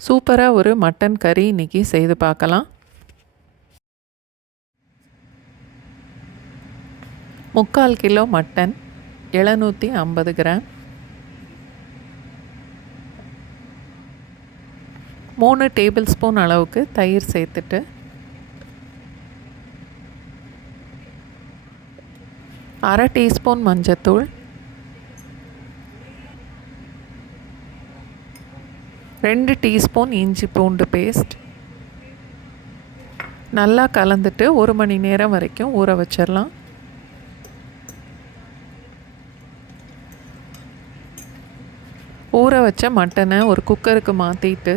சூப்பராக ஒரு மட்டன் கறி இன்றைக்கி செய்து பார்க்கலாம். 3/4 kilo mutton, 750 gram, 3 table spoon அளவுக்கு தயிர் சேர்த்துட்டு, அரை டீஸ்பூன் மஞ்சத்தூள், 2 டீஸ்பூன் இஞ்சி பூண்டு பேஸ்ட் நல்லா கலந்துட்டு 1 மணி நேரம் வரைக்கும் ஊற வச்சிடலாம். ஊற வச்ச மட்டனை ஒரு குக்கருக்கு மாற்றிட்டு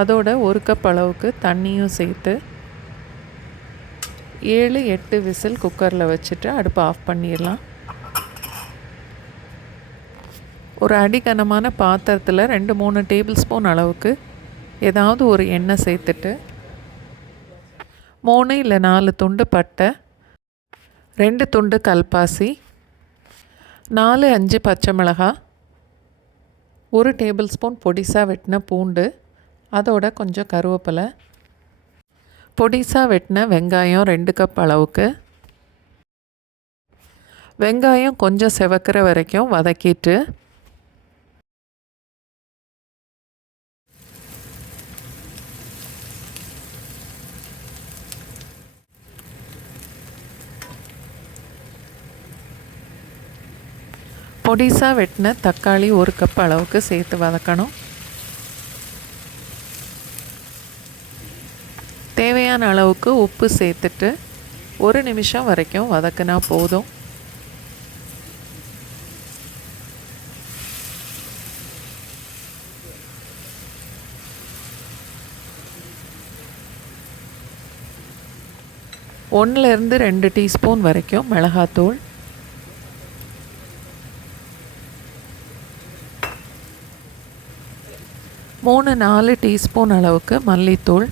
அதோட 1 கப் அளவுக்கு தண்ணியும் சேர்த்து 7-8 விசில் குக்கரில் வச்சுட்டு அடுப்பை ஆஃப் பண்ணிடலாம். ஒரு அடிகனமான பாத்திரத்தில் 2-3 டேபிள் ஸ்பூன் அளவுக்கு ஏதாவது ஒரு எண்ணெய் சேர்த்துட்டு 3 இல்லை 4 துண்டு பட்டை, 2 துண்டு கல்பாசி, 4-5 பச்சை மிளகாய், 1 டேபிள் ஸ்பூன் பொடிசாக வெட்டின பூண்டு, அதோட கொஞ்சம் கருவேப்பிலை, பொடிசாக வெட்டின வெங்காயம் 2 கப் அளவுக்கு. வெங்காயம் கொஞ்சம் செவக்கிற வரைக்கும் வதக்கிட்டு பொடிசாக வெட்டின தக்காளி 1 கப் அளவுக்கு சேர்த்து வதக்கணும். தேவையான அளவுக்கு உப்பு சேர்த்துட்டு 1 நிமிஷம் வரைக்கும் வதக்கினா போதும். ஒன்றிலிருந்து 2 டீஸ்பூன் வரைக்கும் மிளகாத்தூள், மூணு 4 டீஸ்பூன் அளவுக்கு மல்லித்தூள்,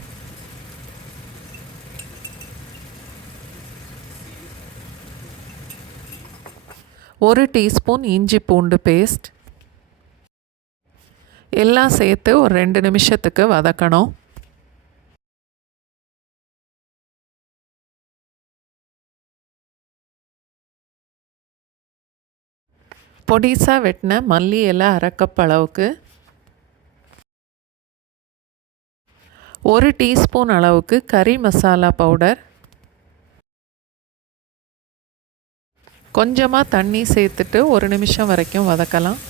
1 டீஸ்பூன் இஞ்சி பூண்டு பேஸ்ட் எல்லாம் சேர்த்து ஒரு 2 நிமிஷத்துக்கு வதக்கணும். பொடிசாக வெட்டின மல்லி இலை 1/2 கப் அளவுக்கு, 1 டீஸ்பூன் அளவுக்கு கறி மசாலா பவுடர், கொஞ்சமாக தண்ணி சேர்த்துட்டு 1 நிமிஷம் வரைக்கும் வதக்கலாம்.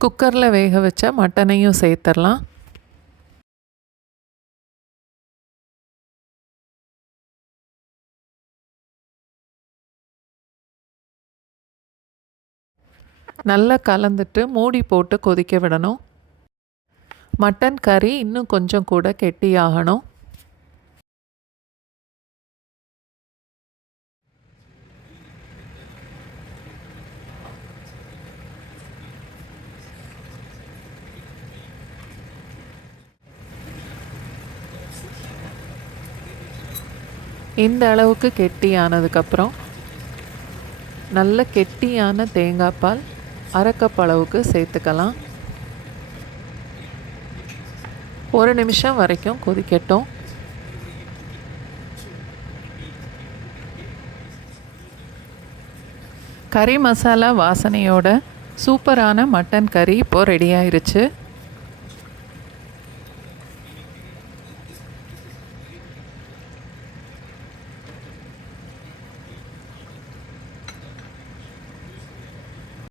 குக்கரில் வேக வச்ச மட்டனையும் சேர்த்துடலாம். நல்லா கலந்துட்டு மூடி போட்டு கொதிக்க விடணும். மட்டன் கறி இன்னும் கொஞ்சம் கூட கெட்டியாகணும். இந்த அளவுக்கு கெட்டியானதுக்கப்புறம் நல்ல கெட்டியான தேங்காய் பால் 1/2 கப் அளவுக்கு சேர்த்துக்கலாம். 1 நிமிஷம் வரைக்கும் கொதிக்கட்டும். கறி மசாலா வாசனையோட சூப்பரான மட்டன் கறி இப்போது ரெடி ஆயிருச்சு.